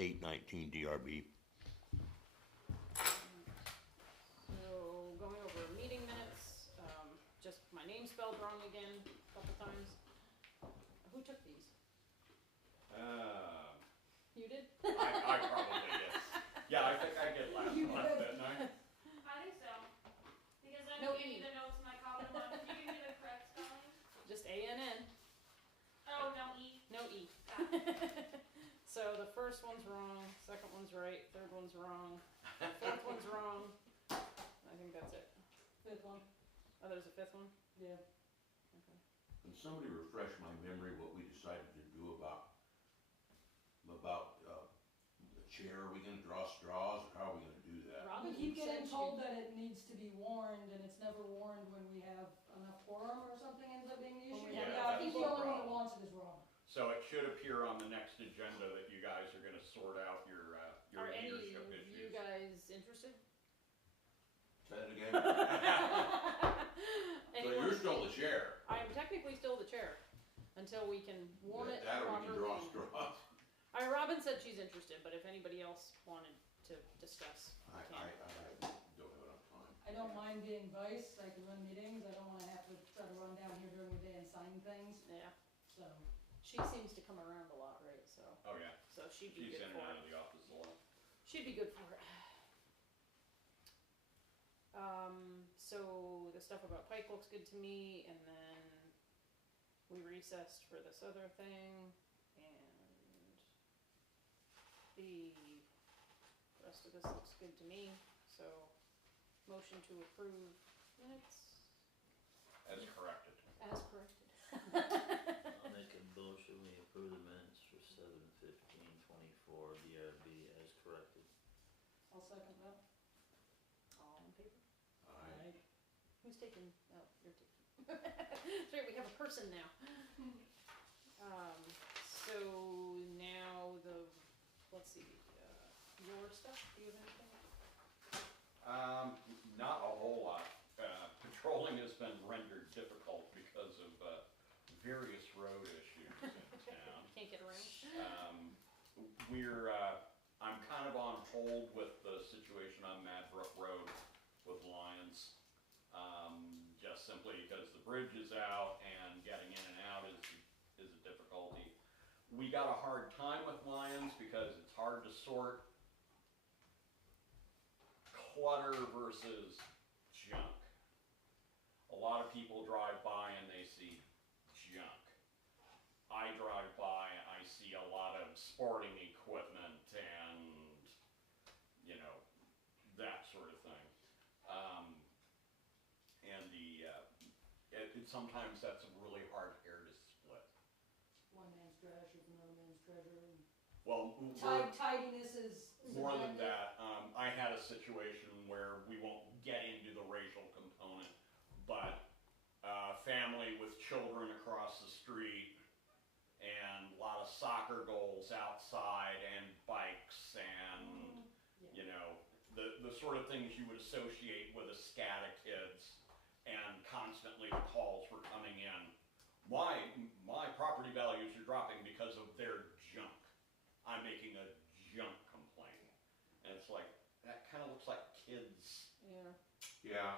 8/19 DRB. So, going over meeting minutes, just my name spelled wrong again a couple times. Who took these? You did? I probably did. Yeah, I think I did last month, didn't I? I think so. Because I No gave E. you the notes in my copy. Did you give me the correct spelling? Just A-N-N, Oh, no E. no E. Got it. So the first one's wrong, second one's right, third one's wrong, fourth one's wrong. I think that's it. Fifth one. Oh, there's a fifth one? Yeah. Okay. Can somebody refresh my memory what we decided to do about the chair? Are we gonna draw straws, or how are we gonna do that? Robin We keep getting said told that it needs to be warned, and it's never warned when we have enough quorum or something ends up being the issue. Yeah, Yeah, I think that's the the only one that problem. wants it is Robin. So it should appear on the next agenda that you guys are gonna sort out your Are any leadership of issues. you guys interested? Say it again. So Anyone? you're still the chair. I'm technically still the chair until we can warn it That or we can draw properly. straws. Robin said she's interested, but if anybody else wanted to discuss, I we can. don't have enough time. I don't mind being vice, I can run meetings, I don't wanna have to try to run down here during the day and sign things, Yeah, so. she seems to come around a lot, right? So, Oh, yeah. so she'd be She's good in for and out it. of the office a lot. She'd be good for it. So the stuff about Pike looks good to me, and then we recessed for this other thing, and the rest of this looks good to me, so motion to approve minutes As corrected. as corrected. I'll make a motion, we approve the minutes for 7/15/24 DRB as corrected. I'll second that. All in favor? Aye. Who's taking, oh, you're taking. That's right, we have a person now. So now let's see, your stuff, do you have anything? Not a whole lot. Patrolling has been rendered difficult because of various road issues in town. Can't get around? I'm kind of on hold with the situation on Madbrook Road with Lions. Just simply because the bridge is out and getting in and out is a difficulty. We got a hard time with Lions because it's hard to sort clutter versus junk. A lot of people drive by and they see junk. I drive by, I see a lot of sporting equipment and, you know, that sort of thing. Sometimes that's a really hard hair to split. One man's trash is another man's treasure, and Well, tidiness is more than subjective. that, I had a situation where we won't get into the racial component, but family with children across the street and a lot of soccer goals outside and bikes and, you know, the sort of things you would associate with a scat of kids, and constantly the calls were coming in. My property values are dropping because of their junk. I'm making a junk complaint. And it's like, that kind of looks like kids. Yeah. Yeah.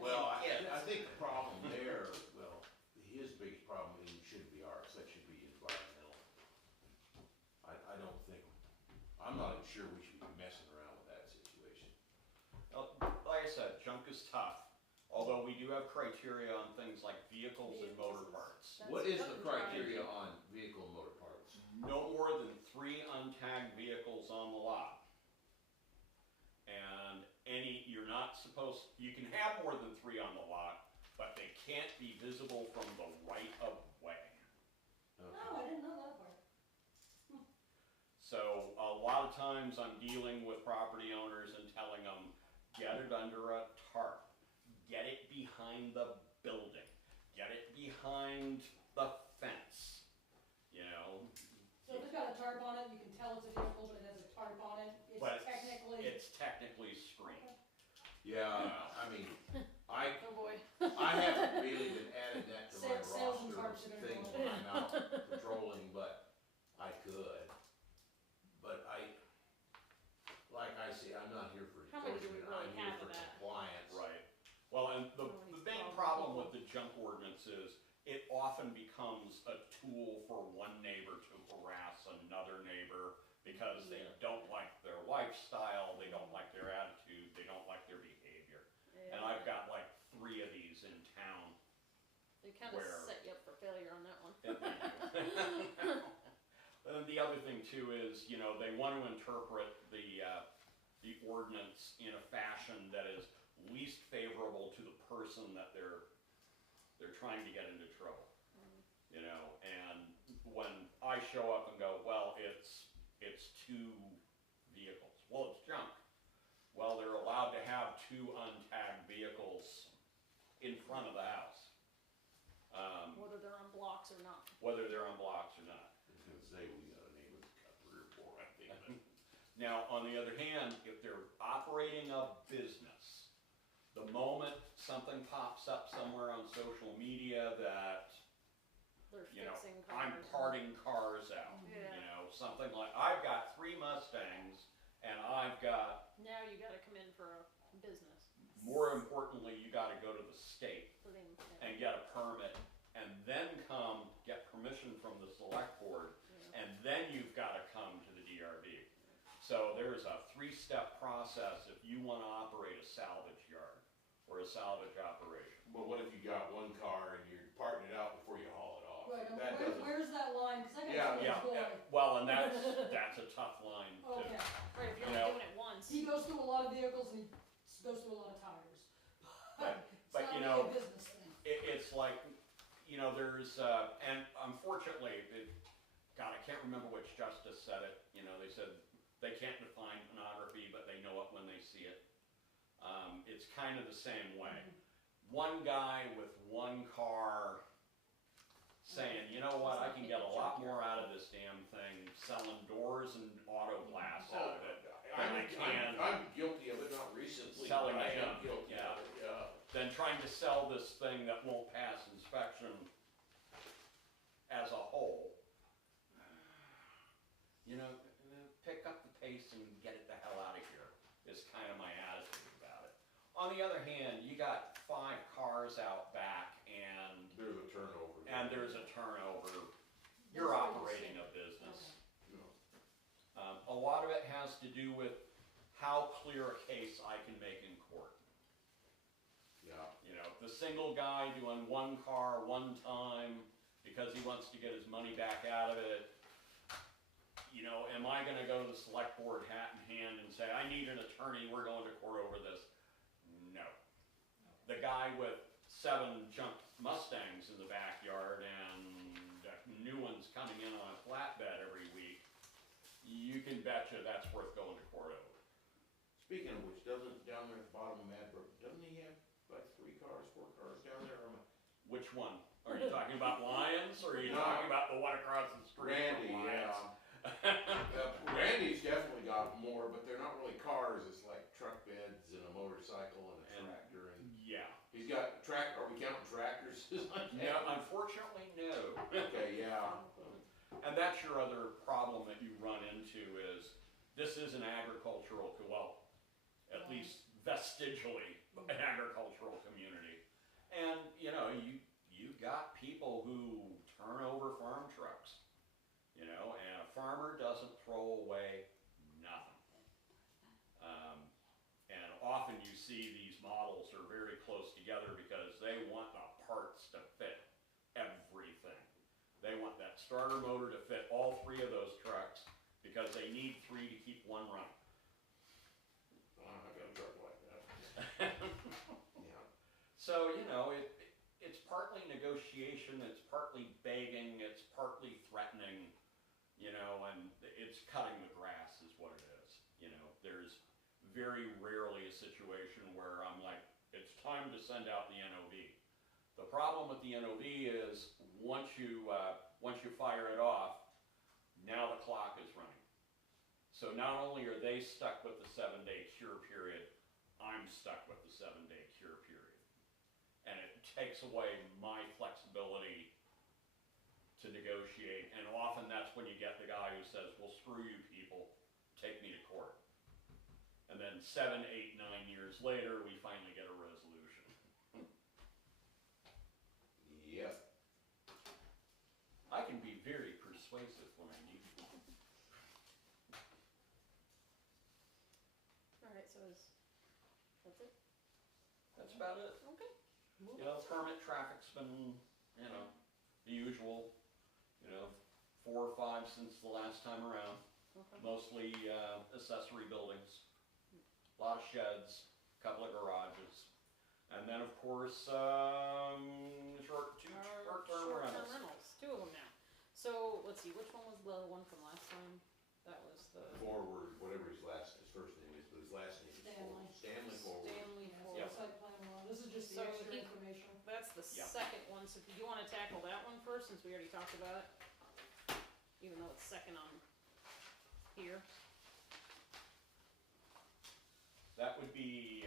Well, I think the problem there, well, his biggest problem shouldn't be ours, that should be environmental. I don't think, I'm not even sure we should be messing around with that situation. Like I said, junk is tough. Although we do have criteria on things like vehicles and motor parts. What is the criteria on vehicle and motor parts? No more than 3 untagged vehicles on the lot. And you're not supposed, you can have more than 3 on the lot, but they can't be visible from the right of way. Okay. No, I didn't know that part. So a lot of times I'm dealing with property owners and telling them, get it under a tarp. Get it behind the building. Get it behind the fence. You know? So if it's got a tarp on it, you can tell it's a vehicle, but it has a tarp on it, But it's technically. it's technically screened. Yeah, I mean, I Oh boy. haven't really been adding that to my Sales and roster tarps of are gonna things go when I'm out patrolling, but I could. it often becomes a tool for one neighbor to harass another neighbor because they don't like their lifestyle, they don't like their attitude, they don't like their behavior. And I've got like 3 of these in town. They kind of where- set you up for failure on that one. And the other thing too is, you know, they want to interpret the ordinance in a fashion that is least favorable to the person that they're trying to get into trouble. You know, and when I show up and go, well, it's 2 vehicles. Well, it's junk. Well, they're allowed to have 2 untagged vehicles in front of the house. Whether they're on blocks or not. Whether they're on blocks or not. I was gonna say, we got a neighbor that got 3 or 4, I think. Now, on the other hand, if they're operating a business, the moment something pops up somewhere on social media that, They're you know, fixing I'm cars. parting cars out, Yeah. you know, something like, I've got 3 Mustangs and I've got, Now you gotta come in for a business. more importantly, you gotta go to the state For them, and get a permit and then come get permission from the select board yeah. and then you've gotta come to the DRB. So there's a 3-step process if you wanna operate a salvage yard or a salvage operation. But what if you got 1 car and you're parting it out before you haul it off? Right, That doesn't, where's that line, cause I Yeah, got Yeah, someone's boy, well, and that's a tough line too. okay, Right, if you're You only know, doing it once. he goes through a lot of vehicles and he goes through a lot of tires. But, It's you not know, really a business thing. It's like, you know, there's, and unfortunately, God, I can't remember which justice said it, you know, they said they can't define pornography, but they know it when they see it. It's kind of the same way. One guy with 1 car saying, you know what, I can get a lot more out of this damn thing selling doors and auto glass out of it I'm guilty of it, not recently, but Selling I am junk, guilty yeah. of it, yeah. than trying to sell this thing that won't pass inspection as a whole. You know, pick up the pace and get it the hell out of here, is kind of my attitude about it. On the other hand, you got 5 cars out back and There's a turnover. there's a turnover. You're operating a business. No. A lot of it has to do with how clear a case I can make in court. Yeah, You know, the single guy doing 1 car 1 time because he wants to get his money back out of it. You know, am I gonna go to the select board hat in hand and say, I need an attorney, we're going to court over this? No. The guy with 7 junk Mustangs in the backyard and new ones coming in on a flatbed every week, you can betcha that's worth going to court over. speaking of which, doesn't, down there at the bottom of Madbrook, doesn't he have like 3 cars, 4 cars down there? Or am I- Which one? Are you talking about Lions, or are you No. talking about the one across the street Randy, from Lions? yeah. Randy's definitely got more, but they're not really cars, it's like truck beds and a motorcycle and a And- tractor and, Yeah. he's got are we counting tractors? No, unfortunately, no. Okay, yeah. And that's your other problem that you run into is, this is an agricultural, well, at least vestigially, an agricultural community. And, you know, you got people who turn over farm trucks, you know, and a farmer doesn't throw away nothing. And often you see these models are very close together because they want the parts to fit everything. They want that starter motor to fit all 3 of those trucks because they need 3 to keep 1 running. I got a truck like that. Yeah. So, you know, it's partly negotiation, it's partly begging, it's partly threatening, you know, and it's cutting the grass is what it is. You know, there's very rarely a situation where I'm like, it's time to send out the NOV. The problem with the NOV is once you fire it off, now the clock is running. So not only are they stuck with the 7-day cure period, I'm stuck with the 7-day cure period. And it takes away my flexibility to negotiate, and often that's when you get the guy who says, well, screw you people, take me to court. And then 7, 8, 9 years later, we finally get a resolution. Yep. that's it? That's about it. Okay. You know, permit traffic's been, you know, the usual, you know, 4 or 5 since the last time around. Okay. Mostly accessory buildings, a lot of sheds, a couple of garages, and then of course short-term Short-term rentals. rentals, 2 of them now. So, let's see, which one was the one from last time? That was the Forward, whatever his first name is, but his last name is Forward. Stanley Forward. Stanley Yeah, Ford. Yep. so site plan law, this is just So the extra he- information. That's the Yeah. second one, so do you wanna tackle that one first, since we already talked about it? Even though it's second on here. That would be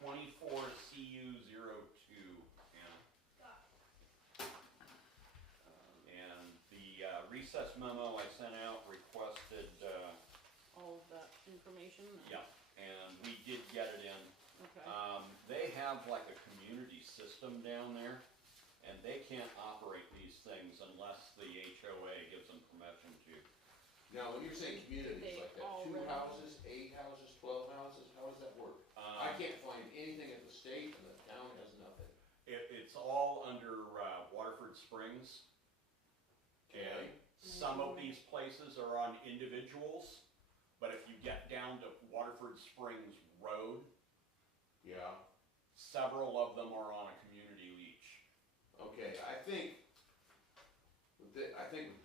24 CU02, Anna. Got And the recess memo I sent out requested, All of that information. yeah, and we did get it in. Okay. They have like a community system down there, and they can't operate these things unless the HOA gives them permission to. Now, when you're saying communities They like that, all 2 rent. houses, 8 houses, 12 houses, how does that work? I Um, can't find anything at the state and the town has nothing. It's all under Waterford Springs. And Okay. some of these places are on individuals, but if you get down to Waterford Springs Road, Yeah, several of them are on a community leach. okay, I think with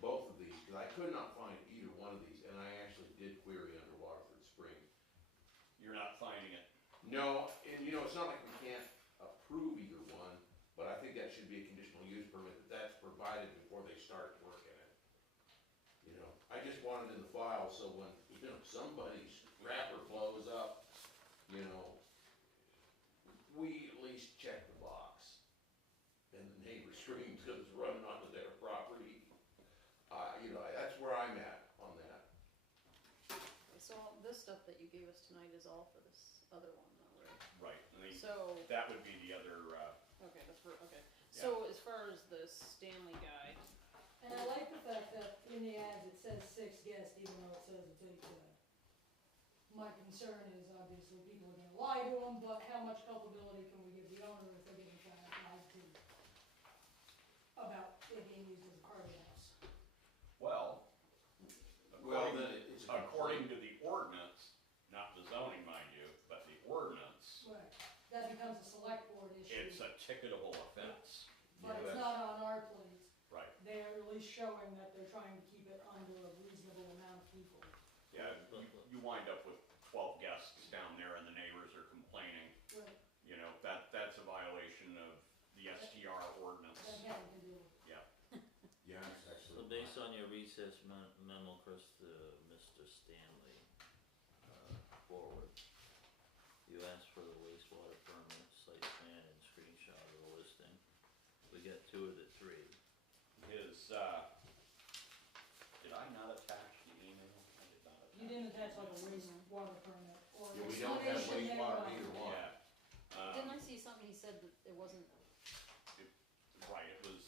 both of these, because I could not find either one of these, and I actually did query under Waterford Springs. You're not finding it. No, and you know, it's not like we can't approve either one, but I think that should be a conditional use permit, that's provided before they start working it. You know, I just want it in the file, so when, you know, somebody's wrapper blows up, you know, we at least check the box. And the neighbor screams because it's running onto their property. You know, that's where I'm at on that. So this stuff that you gave us tonight is all for this other one though, right? Right, I mean, So, that would be the other, okay, okay. So as far as the Stanley guy, And I like the fact that in the ads it says 6 guests, even though it says it's 8 today. My concern is obviously people are gonna lie to them, but how much culpability can we give the owner if they're getting lied to about it being used as a party house? well, Well, according, then it's a according to the ordinance, not the zoning, mind you, but the ordinance, Right, that becomes a select board issue, it's a ticketable offense. but Yeah, it's that's- not on our plate. Right. They're at least showing that they're trying to keep it under a reasonable amount of people. Yeah, you wind up with 12 guests down there and the neighbors are complaining, Right, you know, that's a violation of the STR ordinance. that Kevin can deal with. Yeah, it's So actually. based on your recess memo, Chris, to Mr. Stanley, forward, you asked for the wastewater permit, site plan, and screenshot of the listing. We got 2 of the 3. His, did I not attach the email? I did not attach. You didn't attach like a wastewater permit or Yeah, an we don't have explanation wastewater thereof. either one. Yeah. didn't I see something, he said that it wasn't, Right, it was,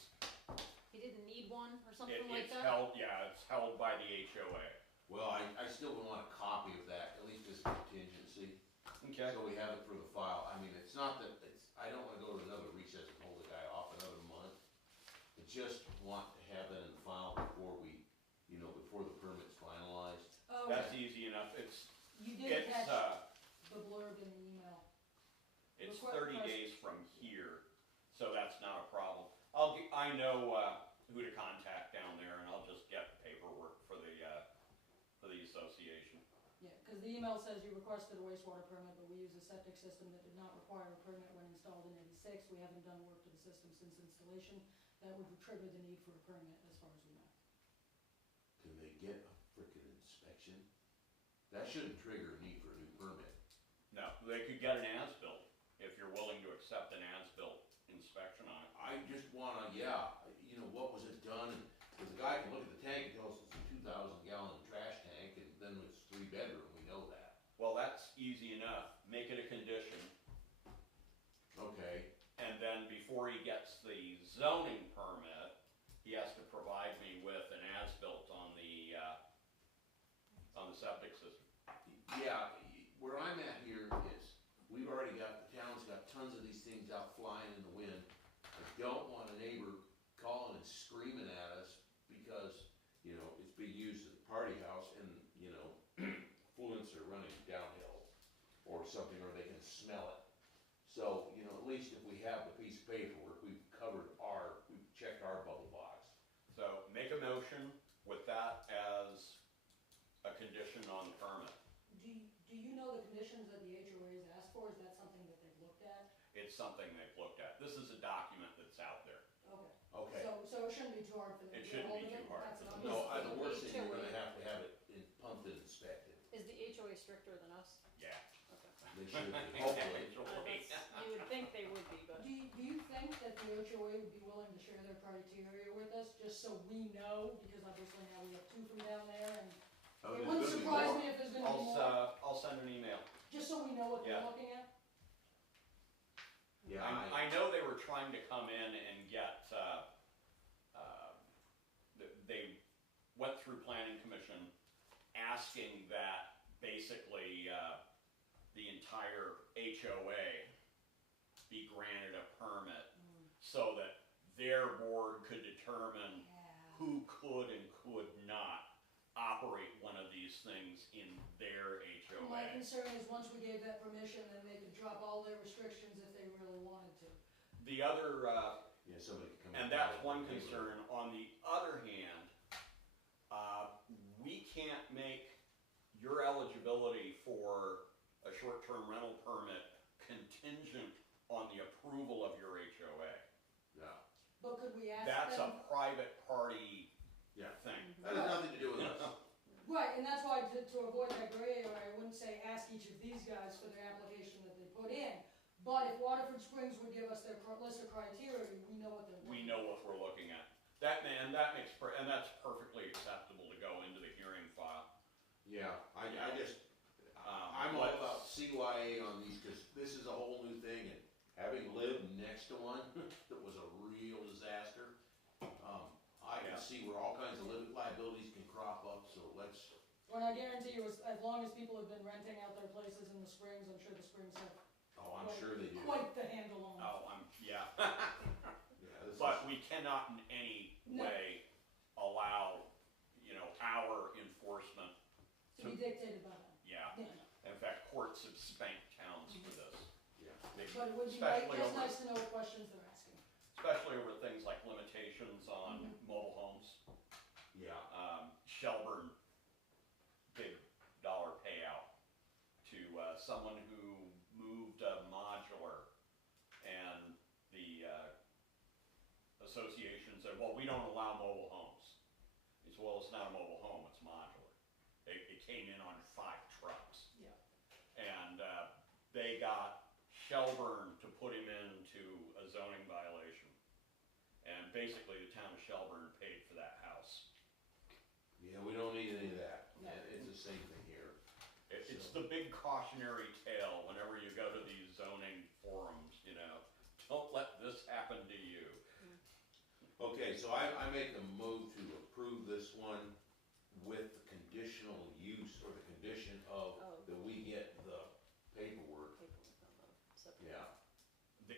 he didn't need one or something like it's that? held, yeah, it's held by the HOA. Well, I still would want a copy of that, at least as a contingency, Okay. so we have it for the file. I mean, it's not that, I don't wanna go to another recess and hold the guy off another month. I just want to have that in the file before we, you know, before the permit's finalized. Oh, That's easy enough, it's, you did it's, attach the blurb in the email. it's Request- 30 days from here, so that's not a problem. I know, who to contact down there, and I'll just get paperwork for the association. Yeah, cause the email says you requested a wastewater permit, but we use a septic system that did not require a permit when installed in '86. We haven't done work to the system since installation. That would trigger the need for a permit, as far as we know. Can they get a frickin' inspection? That shouldn't trigger a need for a new permit. No, they could get an as-built, if you're willing to accept an as-built inspection on it. I just wanna, yeah, you know, what was it done, and, cause the guy can look at the tank and tell us it's a 2,000-gallon trash tank, and then it's 3-bedroom, we know that. Well, that's easy enough, make it a condition, Okay, and then before he gets the zoning permit, he has to provide me with an as-built on the septic system. yeah, where I'm at here things out flying in the wind. I don't want a neighbor calling and screaming at us because, you know, it's being used as a party house and, you know, fluents are running downhill or something, or they can smell it. So, you know, at least if we have the piece of paperwork, we've checked our bubble box. So make a motion with that as a condition on the permit. Do you know the conditions that the HOA has asked for? Is that something that they've looked at? It's something they've looked at. This is a document that's out there. Okay. Okay. So it shouldn't be too hard for them to It get shouldn't hold be of it? too hard That's for what them. I'm No, just- the worst thing, you're HOA. gonna have it pumped and inspected. Is the HOA stricter than us? Yeah. Okay. They should be, hopefully. You would think they would be, but. Do you think that the HOA would be willing to share their criteria with us, just so we know, because obviously now we have two from down there, and Oh, it there's wouldn't gonna be surprise more. me if there's gonna be more, I'll send an email. just so we know what they're Yeah. looking at? Yeah, I know they were trying to come in and get, they went through planning commission asking that basically, the entire HOA be granted a permit so that their board could determine Yeah. who could and could not operate one of these things in their My HOA. concern is once we gave that permission, then they could drop all their restrictions if they really wanted to. The other, yeah, somebody could come. and that's one concern. On the other hand, we can't make your eligibility for a short-term rental permit contingent on the approval of your HOA. Yeah, But could we ask That's them? a private party yeah, thing. that has nothing to do with us. Right, and that's why to avoid that gray area, I wouldn't say ask each of these guys for their application that they put in. But if Waterford Springs would give us their list of criteria, we know what they're. We know what we're looking at. And that's perfectly acceptable to go into the hearing file. Yeah, I just, I'm all about CYA on these, cause this is a whole new thing, and having lived next to one that was a real disaster, I can Yeah. see where all kinds of liabilities can crop up, so let's, When I guarantee you, as long as people have been renting out their places in the Springs, I'm sure the Springs have oh, I'm sure they do. quite the handle on it. Oh, Yeah, this but we cannot in any No. way allow, our enforcement. To be dictated by them. Yeah. Yeah. In fact, courts have spanked towns for this. Yeah. They- But it would be especially just over- nice to know what questions they're asking. Especially over things like limitations on Mhm. mobile homes. Yeah, Shelburne, big dollar payout to someone who moved a modular, and the association said, well, we don't allow mobile homes. He said, well, it's not a mobile home, it's modular. It came in on 5 trucks. Yeah. And they got Shelburne to put him into a zoning violation. And basically, the town of Shelburne paid for that house. yeah, we don't need any of that, No. and it's the same thing here. It's the big cautionary tale whenever you go to these zoning forums, don't let this happen to you. Okay, so I make a move to approve this one with the conditional use, or the condition of, Oh. that we get the paperwork, Paperwork on the septic. yeah. The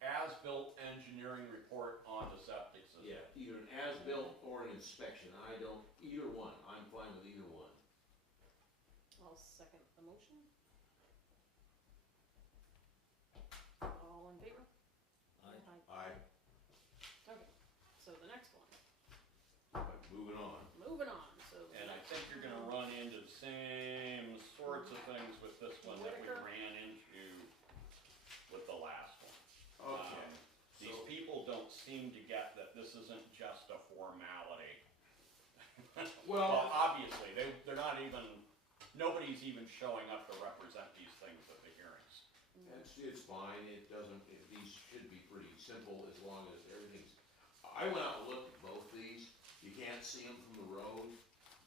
as-built engineering report on the septic system. Yeah, either an as-built or an inspection, either one, I'm fine with either one. I'll second the motion. All in favor? Aye. Okay, so the next one, But moving on. moving on, so. the And I next think you're gonna one- run into the same sorts of things with this one that we Whitaker. ran into with the last one. Okay, These so, people don't seem to get that this isn't just a formality. well, Obviously, they're not even, nobody's even showing up to represent these things at the hearings. it's fine, these should be pretty simple as long as everything's, I went out and looked at both these, you can't see them from the road,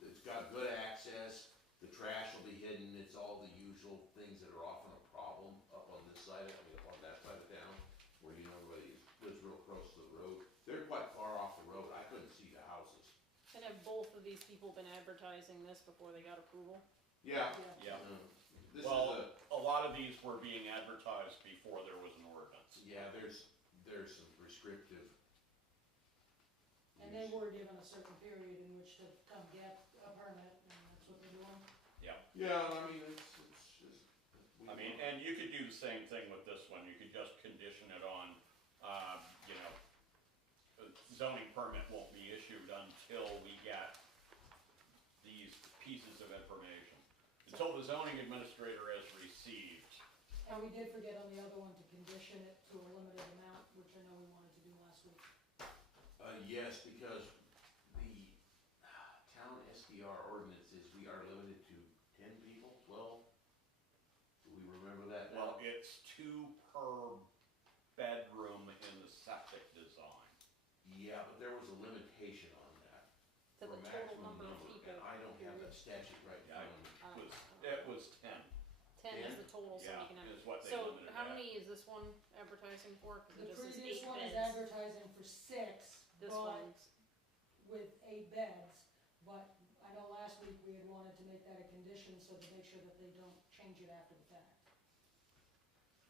it's got good access, the trash will be hidden, it's all the usual things that are often a problem up on this side, up on that side of town, where everybody lives real close to the road, they're quite far off the road, I couldn't see the houses. And have both of these people been advertising this before they got approval? Yeah. Yeah. this is Well, a lot of these were being advertised before there was an ordinance. yeah, there's some prescriptive. And they were given a certain period in which to come get a permit, and that's what they're doing. Yeah, I mean, it's just. I mean, and you could do the same thing with this one, you could just condition it on, you know, a zoning permit won't be issued until we get these pieces of information. Until the zoning administrator has received. And we did forget on the other one to condition it to a limited amount, which I know we wanted to do last week. Yes, because the town SDR ordinance is we are limited to 10 people, 12? Do we remember that now? Well, it's 2 per bedroom in the septic design. Yeah, but there was a limitation on that. To For the a total maximum number of people. And I don't have that statute right Yeah, now. It was 10, 10 is the total, so yeah, we can have. is what they So limited how at. many is this one advertising for? Cause The it just says previous 8 one is beds. advertising for 6, This but one's, with 8 beds, but I know last week we had wanted to make that a condition so to make sure that they don't change it after the fact.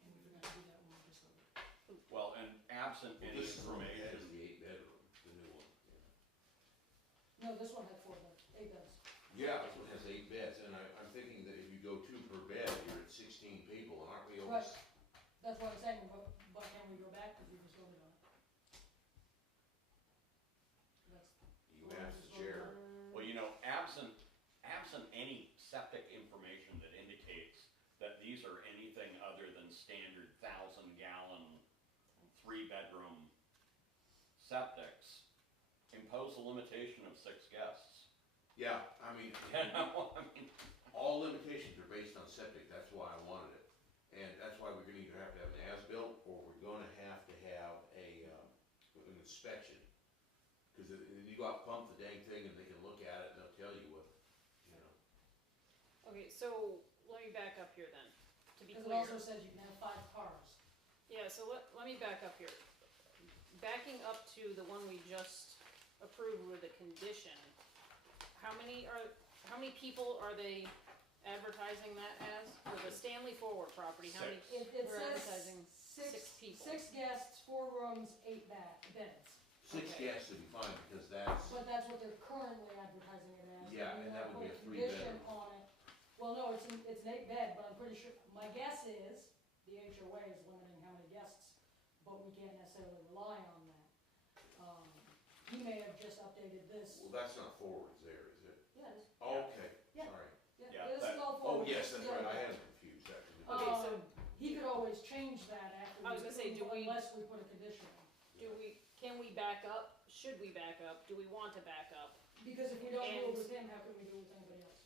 And we forgot to do that when we just voted. Well, and absent Well, any this is the one that information, has the 8-bedroom, the new one. No, this one had 4 beds, 8 beds. Yeah, this one has 8 beds, and I'm thinking that if you go 2 per bed, you're at 16 people, and aren't we over? Right. That's what I'm saying, but can we go back, because we just voted on it? That's. You asked the chair. well, you know, absent any septic information that indicates that these are anything other than standard 1,000-gallon, 3-bedroom septics, impose a limitation of 6 guests. Yeah, I mean, You know, I mean, all limitations are based on septic, that's why I wanted it. And that's why we're gonna either have to have an as-built, or we're gonna have to have an inspection. Cause you go out, pump the dang thing, and they can look at it, and they'll tell you what, you know. okay, so let me back up here then, to be Because it clear. also says you can have 5 cars. Yeah, so let me back up here. Backing up to the one we just approved with the condition, how many people are they advertising that as? For the Stanley Forward property, how many? Six. It We're says advertising 6 people. 6 guests, 4 rooms, 8 beds. 6 Okay. guests would be fine, because that's, But that's what they're currently advertising it as. Yeah, We and that wanna would be put a 3-bedroom. condition on it. Well, no, it's an 8-bed, but I'm pretty sure, my guess is, the HOA is limiting how many guests, but we can't necessarily rely on that. He may have just updated this. well, that's not forwards there, is it? Yeah, it is. Okay, Yeah. sorry. Yeah, This is that- all Oh, forward. yes, that's right, I Yeah. had it confused, actually. Okay, so- He could always change that after we I was gonna say, approve, do we- unless we put a condition on. Can we back up? Should we back up? Do we want to back up? Because if we don't do it And- with him, how can we do it with anybody else?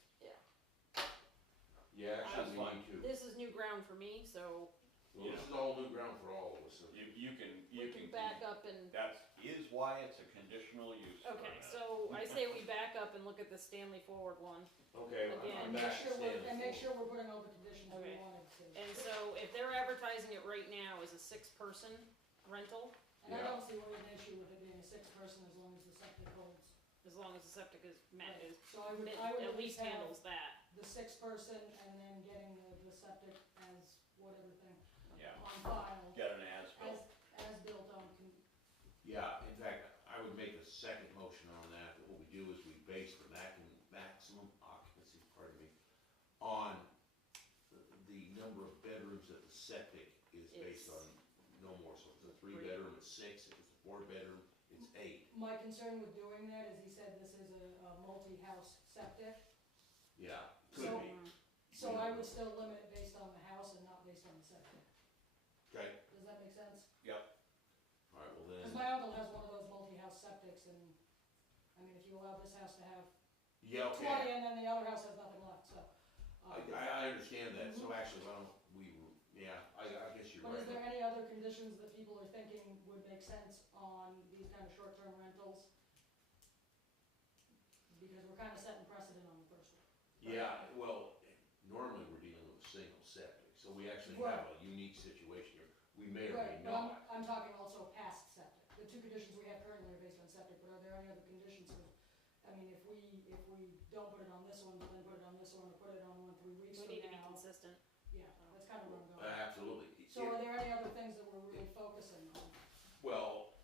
Yeah, That's actually, we fine. need to. This is new ground for me, so Well, this is all new ground for all of us, so. you can. we can back up and, That is why it's a conditional use okay, permit. so I say we back up and look at the Stanley Forward one. Okay, Again, I'm Make back sure to we're, standing and make for- sure we're putting all the conditions we Okay. wanted to. And so if they're advertising it right now as a 6-person rental, And I Yeah. don't see what an issue with it being a 6-person as long as the septic holds. as long as the septic is met, is, So I would at least have handles that. the 6-person and then getting the septic as whatever thing Yeah, on file, get an as-built. as built on, Yeah, in fact, I would make a second motion on that, that what we do is we base the maximum occupancy, pardon me, on the number of bedrooms that the septic is based Is- on, no more, so if it's a 3-bedroom, it's 6, if it's a 4-bedroom, it's 8. my concern with doing that is he said this is a multi-house septic. Yeah, could So- be, So I would still limit it based on the house and not based on the septic. okay, Does that make sense? alright, well Because then, my uncle has one of those multi-house septics and, I mean, if you allow this house to have yeah, 20 okay, and then the other house has nothing left, so. I understand that, so actually, why don't I guess you're But is there right. any other conditions that people are thinking would make sense on these kind of short-term rentals? Because we're kind of setting precedent on the first one. Yeah, well, normally we're dealing with a single septic, so we actually have a unique situation here, we may or may Right, but not. I'm talking also past septic. The 2 conditions we have currently are based on septic, but are there any other conditions? I mean, if we don't put it on this one, but then put it on this one, or put it on one 3 weeks We from need to be now, consistent. Yeah, that's kind of where I'm going. Absolutely. So are there any other things that we're really focusing on? Well,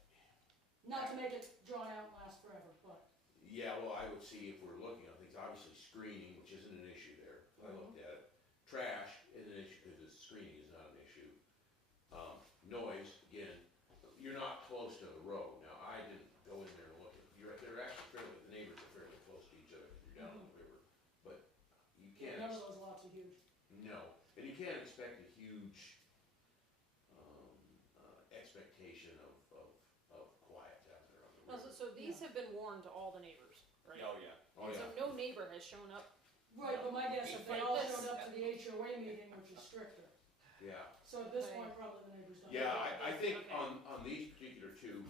Not to make it drawn out and last forever, but, yeah, well, I would see if we're looking at things, obviously screening, which isn't an issue there, I looked at it. Trash is an issue, because screening is not an issue. Noise, again, you're not close to the road, now, I didn't go in there and look at, they're actually fairly, the neighbors are fairly close to each other, if you're down on the river. But you can't, none of those lots are huge. no, and you can't expect a huge, expectation of quiet down there on the Oh, river. so these have been warned to all the neighbors, right? Oh, yeah. Oh, And so yeah. no neighbor has shown up. Right, but my guess is they Like all this. showed up to the HOA meeting, which is stricter. Yeah. So at this Okay. point, probably the neighbors don't. Yeah, I think Okay. on these particular two,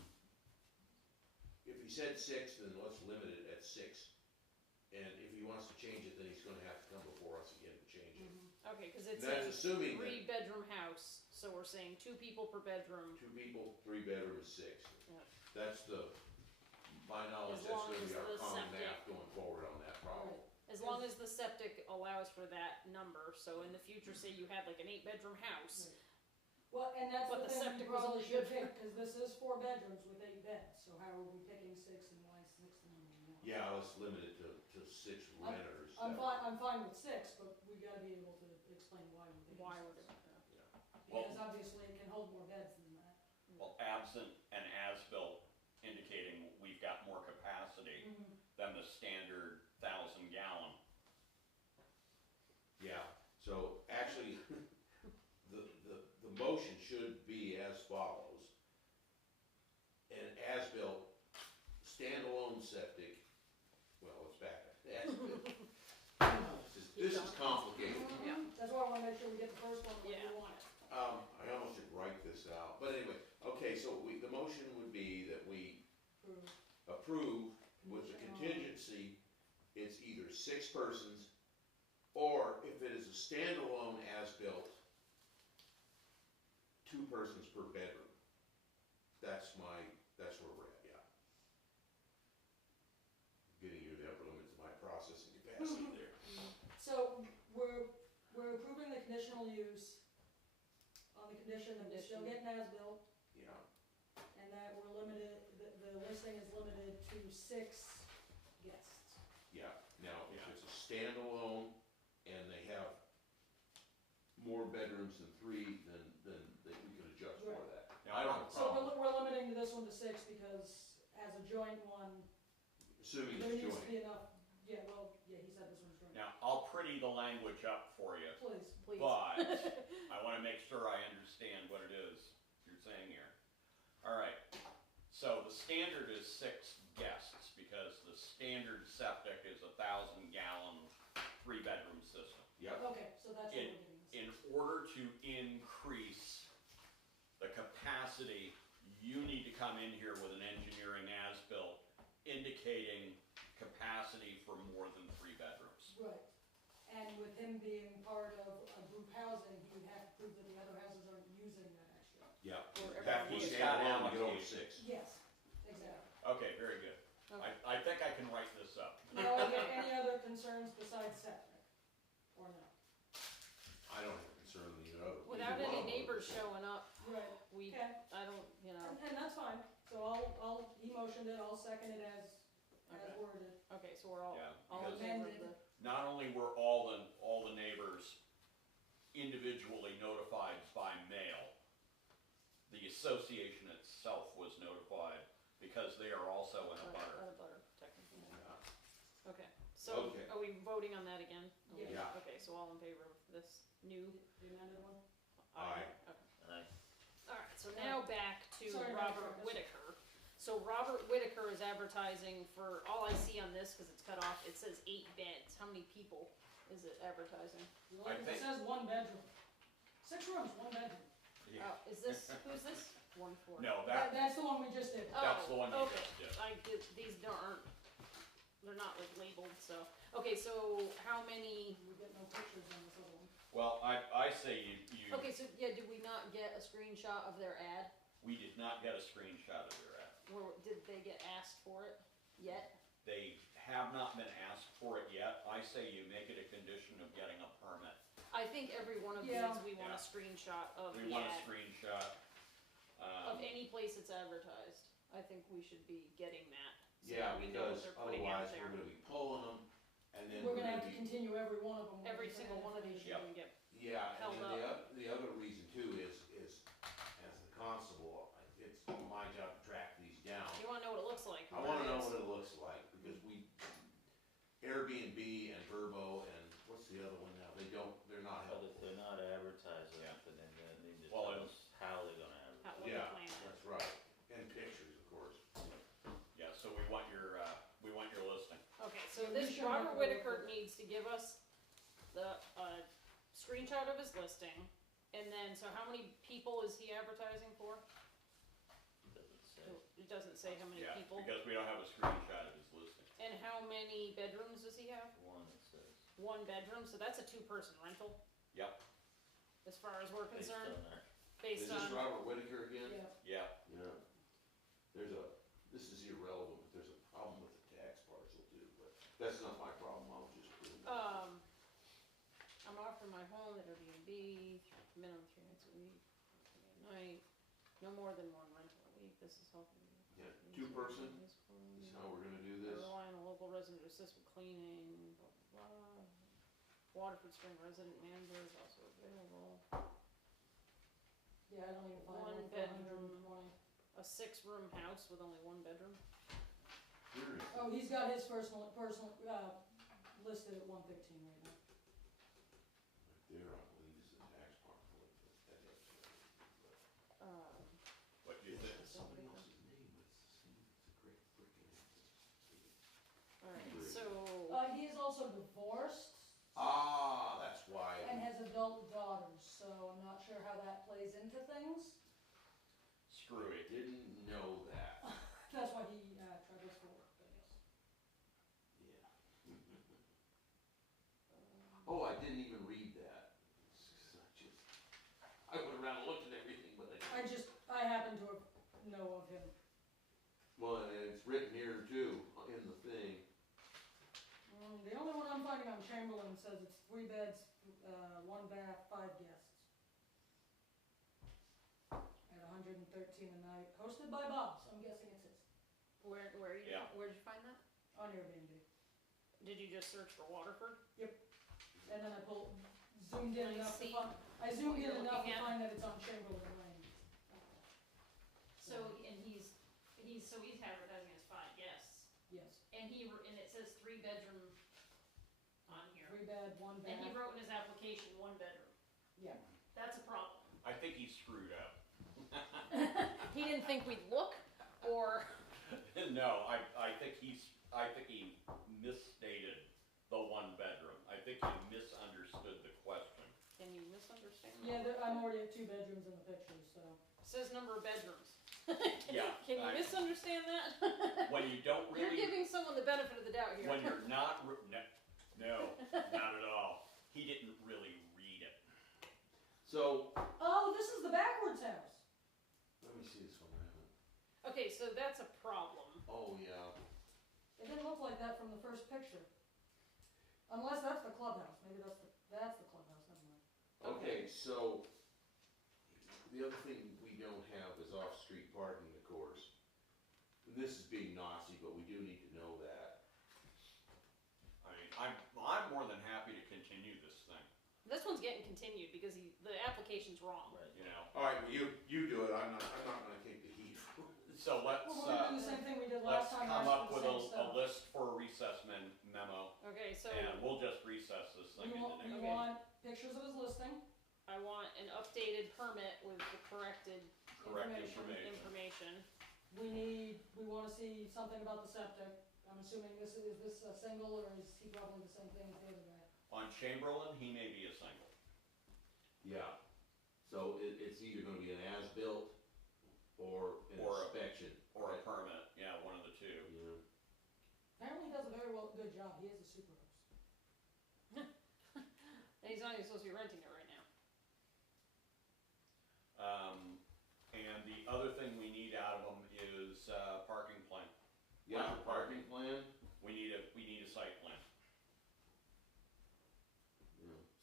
if he said 6, then let's limit it at 6. And if he wants to change it, then he's gonna have to come before us again to change it. Okay, cause it's That's a assuming that 3-bedroom house, so we're saying 2 people per bedroom. 2 people, 3 bedrooms, 6. Yeah. That's my knowledge, As that's long gonna as be our the common septic- math going forward on that problem. As long as the septic allows for that number, so in the future, say you had like an 8-bedroom house. Right. Well, and that's But the the thing we septic was probably only should good for- pick, cause this is 4 bedrooms with 8 beds, so how are we picking 6 and why is 6 the number we want? Yeah, let's limit it to 6 renters. I'm fine with 6, but we gotta be able to explain why we're picking 6. Why would it? Because obviously it can hold more beds than that. Well, absent an as-built indicating we've got more capacity than the standard 1,000-gallon. Yeah, so actually, the motion should be as follows. An as-built, standalone septic, well, let's back up. As-built. This is complicated. Yeah. That's why I wanna make sure we get the first one where Yeah. we want it. I almost should write this out, but anyway, okay, so the motion would be that we Approved. approve with the contingency, it's either 6 persons, or if it is a standalone as-built, 2 persons per bedroom. That's where we're at, yeah. Getting you the upper limits of my processing capacity there. So we're approving the conditional use on the condition that we still get an as-built Yeah, and that we're limited, the listing is limited to 6 guests. yeah. Now, if it's a standalone and they have more bedrooms than 3, then we could adjust for Right. that. Now, I don't have a So problem, we're limiting this one to 6 because as a joint one, assuming there it's needs to joint. be enough, yeah, well, yeah, he said this one's joint. Now, I'll pretty the language up for you, Please. Please. but I wanna make sure I understand what it is you're saying here. Alright, so the standard is 6 guests, because the standard septic is 1,000-gallon, 3-bedroom system. Yep, Okay, so that's what we're getting. In order to increase the capacity, you need to come in here with an engineering as-built indicating capacity for more than 3 bedrooms. Right. And with him being part of a group housing, he would have to prove that the other houses aren't using that extra. yeah. Or Have to be everyone- standalone to get over allocation. 6. Yes, exactly. Okay, very good. Okay. I think I can write this up. Now, are there any other concerns besides septic? Or no? I don't have a concern with either other. Without either one any of them. neighbors showing up, Right, we, okay, I don't, and that's fine, so he motioned it, I'll second it as Okay. worded. okay, so we're all, Yeah, all in because favor of the, not only were all the neighbors individually notified by mail, the association itself was notified because they are also in a butter. butter, technically. Yeah. Okay, so Okay. are we voting on that again? Yeah. Yeah. Okay, so all in favor of this new? The amended one? Aye. Okay. Aye. Alright, so now back to Sorry to Robert interrupt. Whitaker. So Robert Whitaker is advertising for, all I see on this, cause it's cut off, it says 8 beds. How many people is it advertising? Well, I it think- says 1 bedroom. 6 rooms, 1 bedroom. Yeah. Oh, is this, who's this? 1-4. No, That's the one we just did. that's the one you okay. just did. I did, these aren't, they're not like labeled, so, okay, so how many, We get no pictures on this other one. Well, I say you, okay, so yeah, did we not get a screenshot of their ad? we did not get a screenshot of their ad. Did they get asked for it yet? They have not been asked for it yet. I say you make it a condition of getting a permit I think every one of Yeah. these, we want a Yeah. screenshot of We the want a ad, screenshot. of any place it's advertised. I think we should be getting that. So Yeah, that we know what because they're putting out otherwise there. we're gonna be pulling them, and then We're gonna have to continue every one of them. with Every the single one of these information. should get, Yeah, held and then the other reason too is, as the constable, it's my job to track these down. you wanna know what it looks like. I wanna know what it looks like, because Airbnb and Verbo and, what's the other one now, they're not But helpful. if they're not advertising Yeah. it, then they need to Well, tell us how they're gonna advertise. What the Yeah, plan is. that's right, and pictures, of course. Yeah, so we want your listing. Okay, so Yeah, we this should have Robert a Whitaker look. needs to give us the, screenshot of his listing, and then, so how many people is he advertising for? Doesn't say. It doesn't say how many Yeah, people. because we don't have a screenshot of his listing. And how many bedrooms does he have? One it says, One bedroom, so that's a two-person rental, Yep, as far as we're based concerned, on that. based Is this on, Robert Whitaker again? Yeah, yeah. Yeah. This is irrelevant, but there's a problem with the tax parcel too, but that's not my problem, I'll just prove it. I'm offering my home at Airbnb, minimum 3 nights a week, a night, no more than one rental a week, this is helping me. Yeah, two-person is how we're gonna do I this. rely on a local resident to assist with cleaning, blah, blah, blah. Waterford Spring resident manager is also available. yeah, I don't even find One one for bedroom. 120. A 6-room house with only one bedroom. Here is- Oh, he's got his personal, listed at 115 right now. Right there, I believe, is the tax parcel. That is, What do you think? It's somebody else's name, but it's a great freaking. Alright, so, He is also divorced Ah, that's why. and has adult daughters, so I'm not sure how that plays into things. Screw I it. didn't know that. That's why he tried this for, but yes. Yeah. Oh, I didn't even read that. I went around and looked at everything, but I happen to know of him. well, and it's written here too, in the thing. The only one I'm finding on Chamberlain says it's 3 beds, 1 bath, 5 guests. At 113 a night, hosted by Bob, so I'm guessing it's his, where you, Yeah. where'd you find that? on Airbnb. Did you just search for Waterford? And then I zoomed in Can I enough to see find, I zoomed what in you're enough to looking at? find that it's on Chamberlain Lane. So, and he's advertising as 5 guests, Yes, and and it says 3 bedroom on here. 3 bed, 1 And he bath, wrote in his application 1 bedroom. yeah. That's a problem. I think he screwed up. He didn't think we'd look, or, No, I think he misstated the 1 bedroom. I think he misunderstood the question. can you misunderstand? Yeah, I'm already at 2 bedrooms in the picture, so. It says number of bedrooms. Yeah, Can you I- misunderstand that? When you don't You're really, giving someone the benefit of the doubt here. when you're not, no, not at all. He didn't really read it. So, Oh, this is the backwards house. let me see this one, I haven't. Okay, so that's a problem. Oh, yeah. It didn't look like that from the first picture. Unless that's the clubhouse, maybe that's the clubhouse, never mind. Okay, so, the other thing we don't have is off-street parking, of course. And this is being Nazi, but we do need to know that. I mean, I'm more than happy to continue this thing, This one's getting continued because the application's wrong. Right. you know? Alright, well, you do it, I'm not gonna take the heat. So let's, Well, we're doing the same thing we did last time, come ask up for with the same a stuff. list for a recess memo, Okay, so and we'll just recess this thing We into want, next. we want pictures of his listing, I want an updated permit with the corrected Correct information. information. we wanna see something about the septic. I'm assuming is this a single, or is he probably the same thing as the other guy? On Chamberlain, he may be a single. Yeah, so it's either gonna be an as-built or an Or a- inspection. Or a right? permit, yeah, one of the two. Yeah. Apparently he does a very good job, he is a super host. and he's not even supposed to be renting it right now. And the other thing we need out of them is, parking plan. Yeah, parking plan, We need a site plan.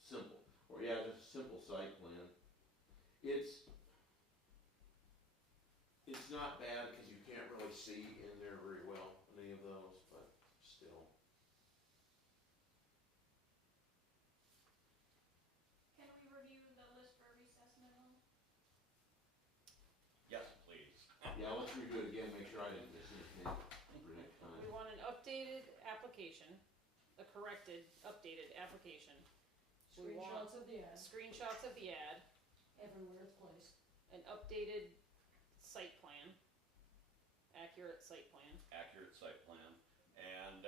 simple, or yeah, It's not bad, cause you can't really see in there very well, any of those, but still. Can we review the list for recess memo? Yes, please. Yeah, let's review it again, make sure I didn't miss anything for next time. We want an updated application, a corrected, updated application. We want Screenshots of the ad, screenshots of the ad, everywhere it's placed. an updated site plan, accurate site plan. Accurate site plan, and,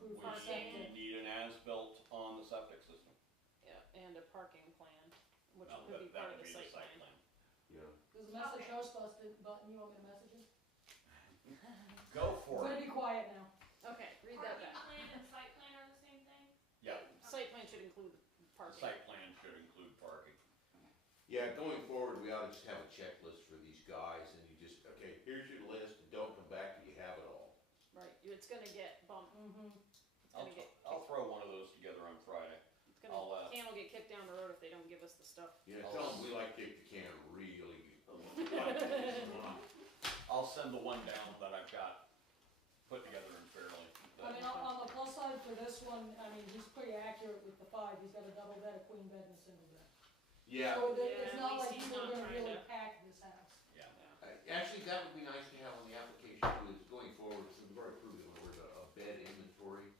Proof we of septic. need an as-built on the septic system. Yeah, and a parking plan, which Well, could be that part of would the be site plan. Yeah. There's a message Okay. host button, you want me to message it? Go I'm for gonna it. be quiet now. Okay, read that Parking back. plan and site plan are the same thing? Yeah, Site plan should include the the parking. site plan should include parking. Yeah, going forward, we ought to just have a checklist for these guys, and you just, okay, here's your list, and don't come back till you have it all. Right, it's gonna get bumped, Mm-hmm. it's gonna get, I'll throw one of those together on Friday. it's I'll, gonna, can will get kicked down the road if they don't give us the stuff. Yeah, Oh. tell them we like to kick the can really. I'll send the one down that I've got put together in Fairly. I mean, on the plus side for this one, I mean, he's pretty accurate with the 5, he's got a double bed, a queen bed, and a single bed. Yeah, So Yeah, it's at not least like he's people are not gonna trying really to- pack this house. Yeah, actually, that would be nice to have on the application, too, is going forward, so we've already approved it, where a bed inventory.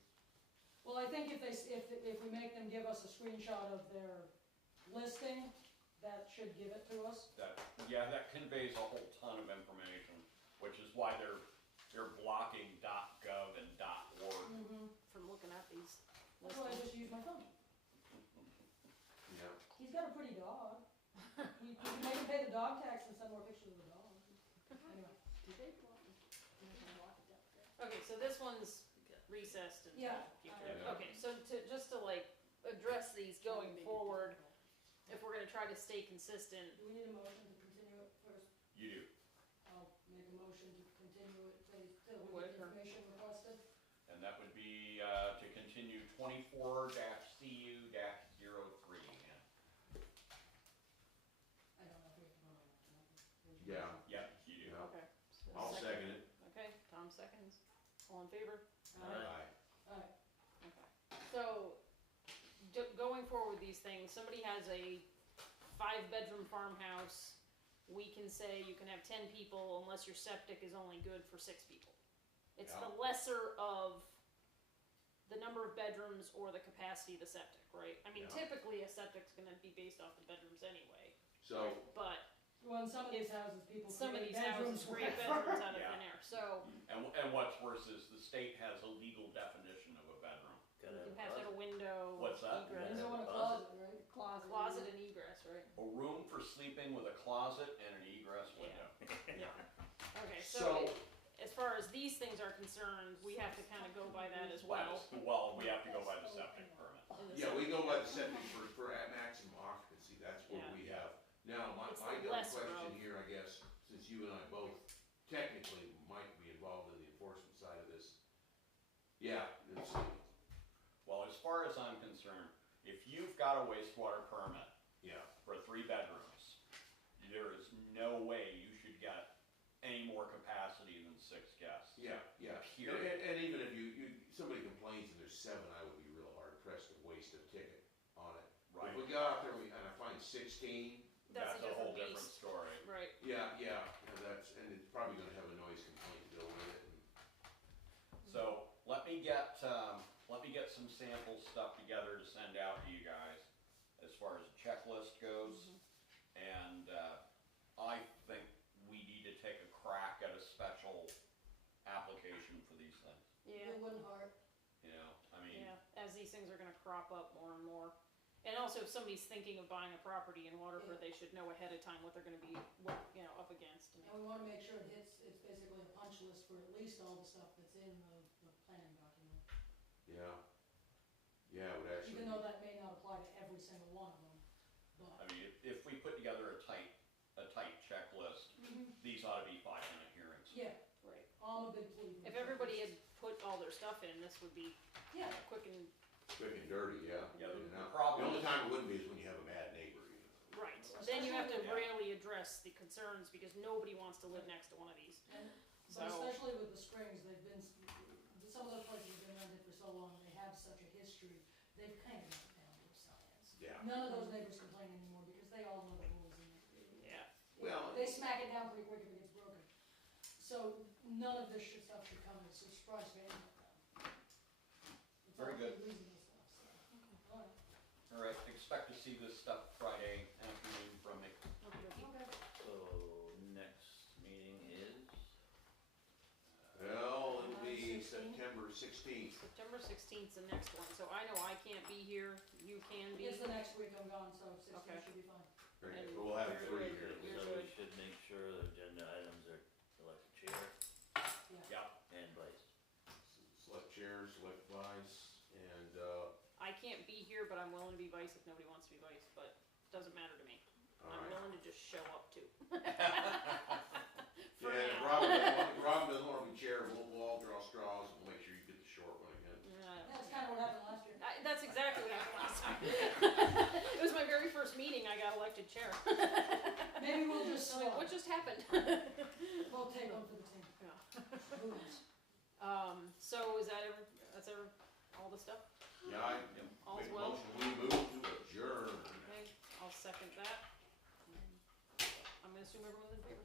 Well, I think if we make them give us a screenshot of their listing, that should give it to us. that conveys a whole ton of information, which is why they're blocking .gov and .org. Mm-hmm. From looking at these That's why I listings. just use my phone. Yeah. He's got a pretty dog. You can make him pay the dog tax and send more pictures of the dog. Anyway. Okay, so this one's recessed and Yeah. future. Yeah. Okay, so just to like address these going forward, if we're gonna try to stay consistent, Do we need a motion to continue it first? You do, I'll make a motion to continue it till we Would, get or- information requested. and that would be, to continue 24-CU-03. I don't know if we have to vote on that. tonight. Yeah. Yeah, you do. Yeah. okay. so I'll second it. Okay, Tom seconds. All in favor? Aye. Alright, Okay. So, going forward with these things, somebody has a 5-bedroom farmhouse, we can say you can have 10 people unless your septic is only good for 6 people. It's Yeah. the lesser of the number of bedrooms or the capacity of the septic, right? I mean, Yeah. typically a septic's gonna be based off the bedrooms anyway, So, but well, in some of these houses, people some of create these bedrooms houses create wherever. bedrooms out of Yeah. thin air, so And what's worse is the state has a legal definition of a bedroom. Gotta you have have to have a window, What's that? egress, You don't want a Closet. closet, right? closet and egress, right? A room for sleeping with a closet and an egress window. Okay, So- so as far as these things are concerned, we have to kind of go by that as well. Well, we have to go by the septic permit. in the yeah, we septic. go by the septic for at maximum occupancy, that's what Yeah. we have. Now, It's my the dumb lesser question of- here, I guess, since you and I both technically might be involved in the enforcement side of this. Yeah, let's see, Well, as far as I'm concerned, if you've got a wastewater permit yeah, for 3 bedrooms, there is no way you should get any more capacity than 6 guests. yeah. Period. And even if somebody complains and there's 7, I would be real hard pressed to waste a ticket on it. Right. If we go out there and I find 16, That's a a whole different different beast. story. Right, and it's probably gonna have a noise complaint to go with it. So let me get some sample stuff together to send out to you guys as far as the checklist goes. And I think we need to take a crack at a special application for these things. yeah, It wouldn't hurt. You know, I mean, yeah, as these things are gonna crop up more and more. And also, if somebody's thinking of buying a property in Waterford, they should know ahead of time what they're gonna be, up against. And we wanna make sure it's basically a punch list for at least all the stuff that's in the planning document. Yeah, it would actually. Even though that may not apply to every single one of them, I but. mean, if we put together a tight checklist, these ought to be 5-minute hearings. Yeah, Right. I'm a big believer. If everybody had put all their stuff in, this would be Yeah, quick and, Quick and dirty, yeah. Yeah, the And now, problem the only is- time it wouldn't be is when you have a bad neighbor, you know. right, Or then then you have to especially really address the concerns, because nobody wants to live next to one of these. And, So- but especially with the springs, they've been, some of those places have been rented for so long, they have such a history, they've kind of got it down to a science. Yeah. None of those neighbors complain anymore because they all know the rules and Yeah. Well, they smack it down pretty quick if it gets broken. So none of this stuff should come as a surprise to any of them. It's Very all good. reasonable stuff, so. Alright. All right, expect to see this stuff Friday afternoon from me. Okey-dokey. Okay. So, next meeting is, Well, it'll be 16th? September 16th. September 16th 's the next one, so I know I can't be here, you can be. It's the next week I'm gone, so 16 Okay. should be fine. Very good. And But we'll have you're three good. here. You're so we good. should make sure the agenda items are elect chair Yep. and vice. Select chairs, select vice, and, I can't be here, but I'm willing to be vice if nobody wants to be vice, but it doesn't matter to me. all I'm right. willing to just show up too. For Yeah, now. Robin doesn't wanna be chair, we'll all draw straws, we'll make sure you get the short one again. That's kinda what happened last year. That's exactly what happened last time. It was my very first meeting, I got elected chair. Maybe we'll just So like, swap. what just happened? We'll take one for the team. Yeah. Who knows? So is that all the stuff? Yeah, I All's make a well? motion, we move to adjourn. Okay, I'll second that. I'm gonna assume everyone's in favor.